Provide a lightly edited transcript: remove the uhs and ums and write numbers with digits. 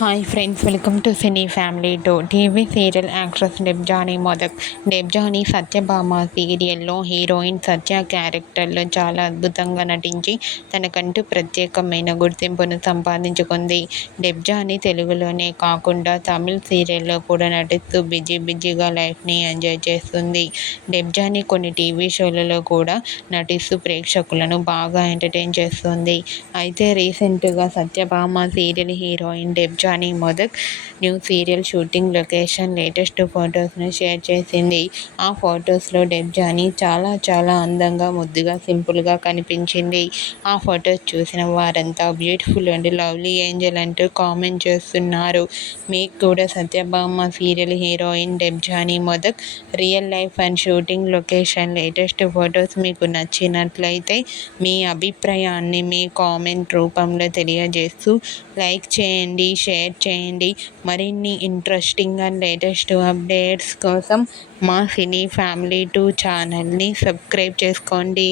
Hi friends, welcome to cine family two. TV serial actress Debjani modak. Debjani Satyabhama సీరియల్లో heroine సత్య క్యారెక్టర్లో చాలా అద్భుతంగా నటించి తనకంటూ ప్రత్యేకమైన గుర్తింపును సంపాదించుకుంది. డెబ్జానీ తెలుగులోనే కాకుండా తమిళ్ సీరియల్లో కూడా నటిస్తూ బిజీగా లైఫ్ని ఎంజాయ్ చేస్తుంది. డెబ్జానీ కొన్ని టీవీ షోలలో కూడా నటిస్తూ ప్రేక్షకులను బాగా ఎంటర్టైన్ చేస్తుంది. అయితే రీసెంట్గా Satyabhama serial heroine Debjani Modak new serial shooting location latest ఫొటోస్ను షేర్ చేసింది. ఆ ఫొటోస్లో డెబ్జానీ చాలా అందంగా, ముద్దుగా, సింపుల్గా కనిపించింది. ఆ ఫొటోస్ చూసిన వారంతా బ్యూటిఫుల్ అండ్ లవ్లీ ఏంజల్ అంటూ కామెంట్ చేస్తున్నారు. మీకు కూడా Satyabhama serial heroine Debjani modak real life and shooting location latest photos మీకు నచ్చినట్లయితే మీ అభిప్రాయాన్ని మీ కామెంట్ రూపంలో తెలియజేస్తూ లైక్ చేయండి, షేర్ చేయండి. మరిన్ని ఇంట్రెస్టింగ్ అండ్ లేటెస్ట్ అప్డేట్స్ కోసం మా సినీ ఫ్యామిలీ 2 ఛానల్ని సబ్స్క్రైబ్ చేసుకోండి.